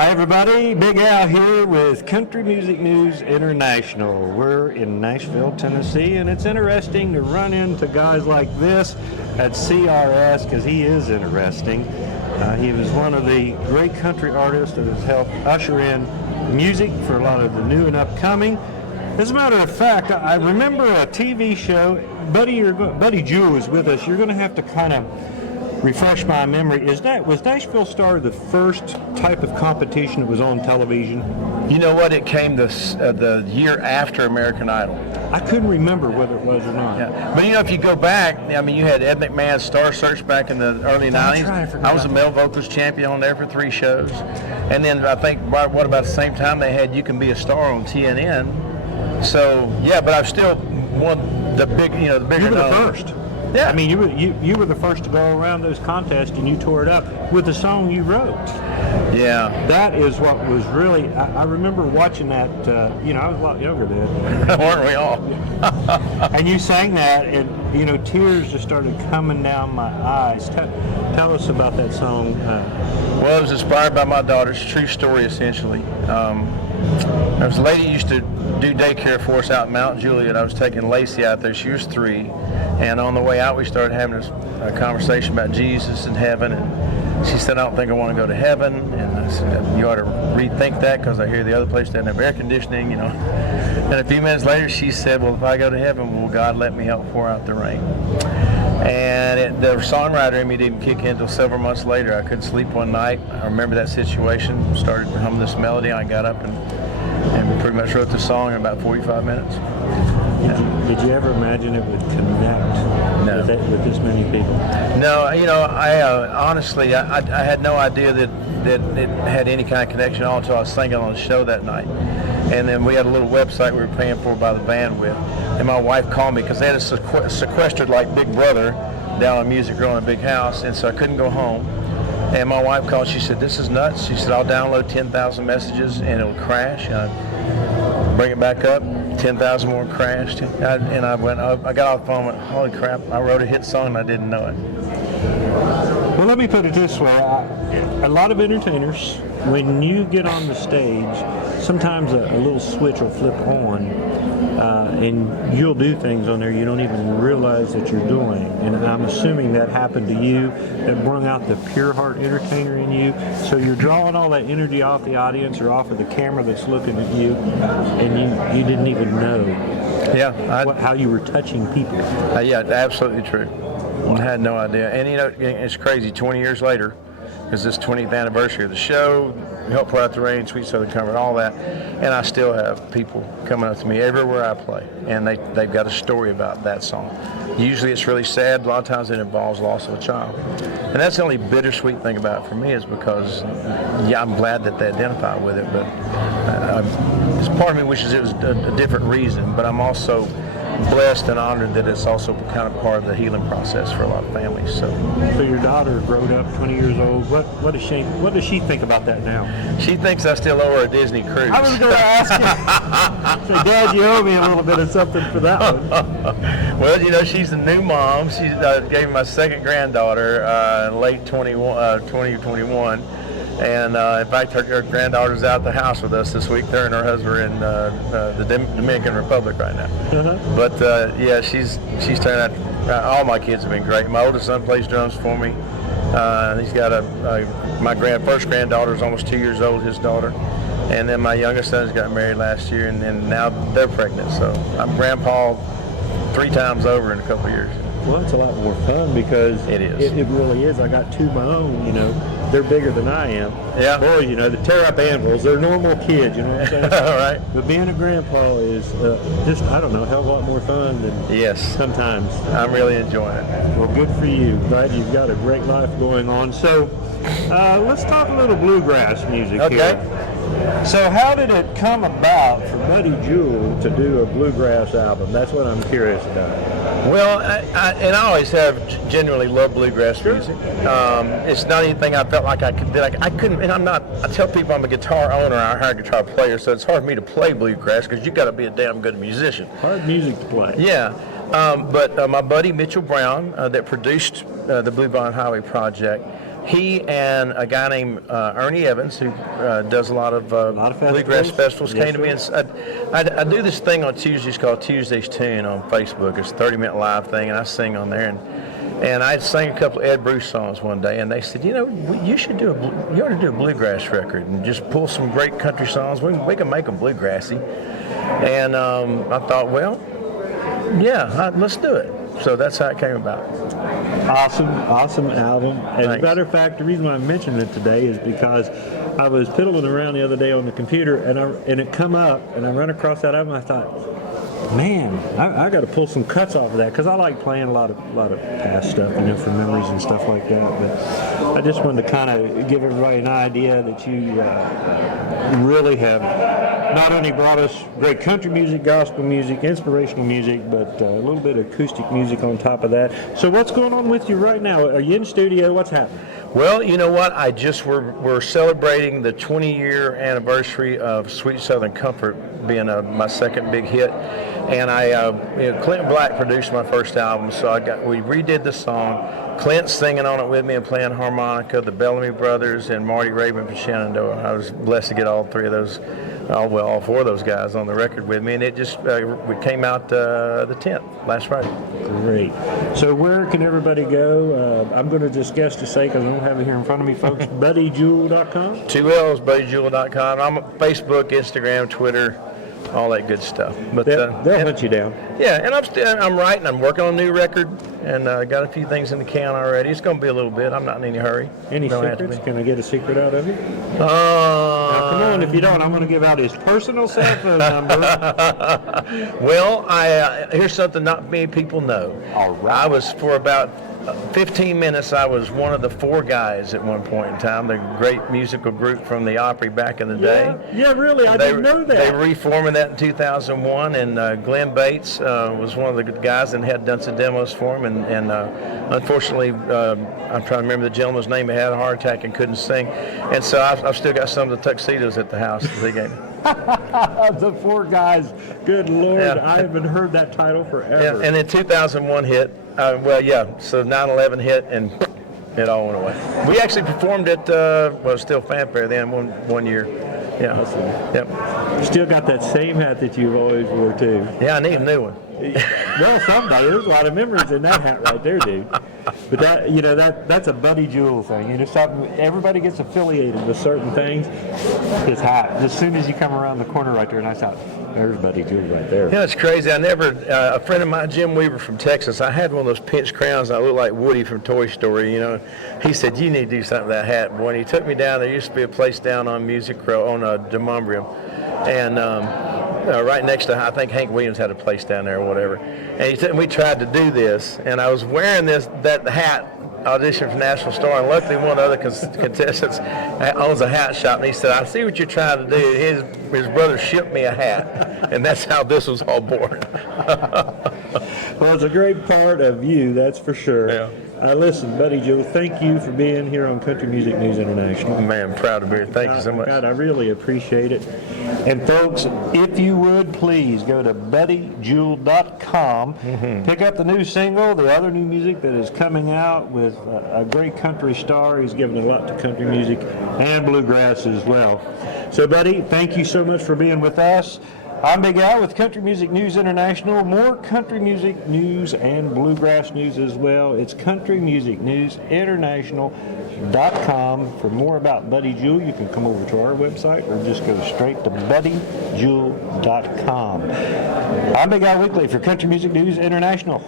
Hi everybody, Big Al here with Country Music News International. We're in Nashville, Tennessee, and it's interesting to run into guys like this at CRS because he is interesting. He was one of the great country artists that has helped usher in music for a lot of the new and upcoming. As a matter of fact, I remember a TV show. Buddy Jewell was with us. You're going to have to kind of refresh my memory. Was Nashville Star the first type of competition that was on television? You know what? It came the year after American Idol. I couldn't remember whether it was or not. Yeah. But you know, if you go back, I mean, you had Ed McMahon's Star Search back in the early 90s. I was a male vocals champion on there for 3 shows. And then I think about the same time they had You Can Be a Star on TNN. So, yeah, but I've still won the bigger You were the first. Yeah. I mean, you were the first to go around those contests, and you tore it up with the song you wrote. Yeah. That is what was really, I remember watching that, I was a lot younger then. Weren't we all? And you sang that, and, tears just started coming down my eyes. Tell us about that song. Well, it was inspired by my daughter's true story, essentially. There was a lady who used to do daycare for us out in Mount Juliet. I was taking Lacey out there. She was 3. And on the way out, we started having a conversation about Jesus and heaven. And she said, I don't think I want to go to heaven. And I said, you ought to rethink that because I hear the other place doesn't have air conditioning, And a few minutes later, she said, well, if I go to heaven, will God let me help pour out the rain? And the songwriter in me didn't kick in until several months later. I couldn't sleep one night. I remember that situation, started humming this melody. I got up and pretty much wrote the song in about 45 minutes. Did you ever imagine it would connect with this many people? No, I honestly, I had no idea that it had any kind of connection at all until I was singing on the show that night. And then we had a little website we were paying for by the band with. And my wife called me because they had us sequestered like Big Brother down on Music Row in a big house, and so I couldn't go home. And my wife called. She said, "This is nuts." She said, "I'll download 10,000 messages and it'll crash." And I bring it back up, 10,000 more crashed. And I got off the phone and went, "Holy crap! I wrote a hit song and I didn't know it." Well, let me put it this way: a lot of entertainers, when you get on the stage, sometimes a little switch will flip on, and you'll do things on there you don't even realize that you're doing. And I'm assuming that happened to you, that brought out the pure heart entertainer in you. So you're drawing all that energy off the audience or off of the camera that's looking at you, and you didn't even know how you were touching people. Yeah, absolutely true. I had no idea. And it's crazy, 20 years later, because this 20th anniversary of the show, Help Pour Out the Rain, Sweet Southern Comfort, all that, and I still have people coming up to me everywhere I play, and they've got a story about that song. Usually it's really sad. A lot of times it involves loss of a child. And that's the only bittersweet thing about it for me, is because, I'm glad that they identify with it, but part of me wishes it was a different reason, but I'm also blessed and honored that it's also kind of part of the healing process for a lot of families. So your daughter growing up, 20 years old. What does she think about that now? She thinks I still owe her a Disney cruise. I was going to ask you. Say, Dad, you owe me a little bit of something for that one. Well, she's a new mom. She gave me my second granddaughter in late 2021. And in fact, her granddaughter's out the house with us this week. Her and her husband are in the Dominican Republic right now. Uh-huh. But she's turned out. All my kids have been great. My oldest son plays drums for me. He's got my first granddaughter is almost 2 years old, his daughter, and then my youngest son's got married last year, and now they're pregnant. So I'm grandpa 3 times over in a couple of years. Well, it's a lot more fun because it is. It really is. I got 2 of my own, They're bigger than I am. Yeah. Boy, they tear up anvils. They're normal kids, you know what I'm saying? All right. But being a grandpa is just, I don't know, a hell of a lot more fun than sometimes. I'm really enjoying it. Well, good for you. Glad you've got a great life going on. So let's talk a little bluegrass music here. So how did it come about for Buddy Jewell to do a bluegrass album? That's what I'm curious about. Well, I always have genuinely loved bluegrass music. It's not anything I felt like I could do. I couldn't, and I tell people I'm a guitar owner, I hire a guitar player, so it's hard for me to play bluegrass because you got to be a damn good musician. Hard music to play. Yeah. But my buddy Mitchell Brown, that produced the Blue Bond Highway project, he and a guy named Ernie Evans, who does a lot of bluegrass festivals, Yes, came to me and I do this thing on Tuesdays called Tuesday's Tune on Facebook. It's a 30-minute live thing, and I sing on there. And I sang a couple of Ed Bruce songs one day, and they said, you know, you ought to do a bluegrass record and just pull some great country songs. We can make them bluegrassy. And I thought, well, yeah, let's do it. So that's how it came about. Awesome album. As a Thanks. matter of fact, the reason why I'm mentioning it today is because I was piddling around the other day on the computer, and it come up, and I run across that album. I thought, man, I got to pull some cuts off of that, because I like playing a lot of past stuff, from memories and stuff like that. But I just wanted to kind of give everybody an idea that you really have not only brought us great country music, gospel music, inspirational music, but a little bit of acoustic music on top of that. So what's going on with you right now? Are you in studio? What's happening? Well, you know what? We're celebrating the 20-year anniversary of Sweet Southern Comfort being my second big hit, and Clint Black produced my first album, so we redid the song. Clint's singing on it with me and playing harmonica. The Bellamy Brothers and Marty Rabin from Shenandoah. I was blessed to get all four of those guys on the record with me, and it just we came out the 10th last Friday. Great. So where can everybody go? I'm going to just guess to say, because I don't have it here in front of me, folks, BuddyJewell.com? 2 L's, BuddyJewell.com. I'm on Facebook, Instagram, Twitter, all that good stuff. But They'll hunt you down. Yeah, and I'm writing. I'm working on a new record, and got a few things in the can already. It's going to be a little bit. I'm not in any hurry. Any Don't have to secrets? be. Can I get a secret out of you? Now, come on, if you don't, I'm going to give out his personal cell phone number. Well, here's something not many people know. All right. I was, for about 15 minutes, I was one of the 4 guys at one point in time, the great musical group from the Opry back in the day. Yeah, really, I didn't know that. They reformed that in 2001, and Glenn Bates was one of the guys and had done some demos for him, and unfortunately, I'm trying to remember the gentleman's name, he had a heart attack and couldn't sing, and so I've still got some of the tuxedos at the house that they gave me. The 4 guys, good Lord, Yeah. I haven't heard that title forever. Yeah, and then 2001 hit, so 9/11 hit, and it all went away. We actually performed it, still fanfare then, one year. Yeah. Awesome. Yep. Still got that same hat that you've always wore too. Yeah, I need a new one. Well, somebody, there's a lot of memories in that hat right there, dude. But that's a Buddy Jewell thing. Something everybody gets affiliated with certain things. His hat. As soon as you come around the corner right there, and I thought, there's Buddy Jewell right there. Yeah, it's crazy. A friend of mine, Jim Weaver from Texas, I had one of those pinch crowns. I looked like Woody from Toy Story, He said, you need to do something with that hat, boy. And he took me down. There used to be a place down on Music Row, on Demonbreun. And right next to, I think Hank Williams had a place down there or whatever. And we tried to do this, and I was wearing that hat, audition for Nashville Star, and luckily one of the other contestants owns a hat shop, and he said, I see what you're trying to do. His brother shipped me a hat, and that's how this was all born. Well, it's a great part of you, that's for sure. Yeah. Listen, Buddy Jewell, thank you for being here on Country Music News International. Man, proud to be here. Thank you so much. God, I really appreciate it. And folks, if you would, please go to BuddyJewell.com. Pick up the new single, the other new music that is coming out with a great country star. He's given a lot to country music and bluegrass as well. So, Buddy, thank you so much for being with us. I'm Big Al with Country Music News International. More country music news and bluegrass news as well. It's Country Music News International.com. For more about Buddy Jewell, you can come over to our website or just go straight to BuddyJewell.com. I'm Big Al Weekley for Country Music News International.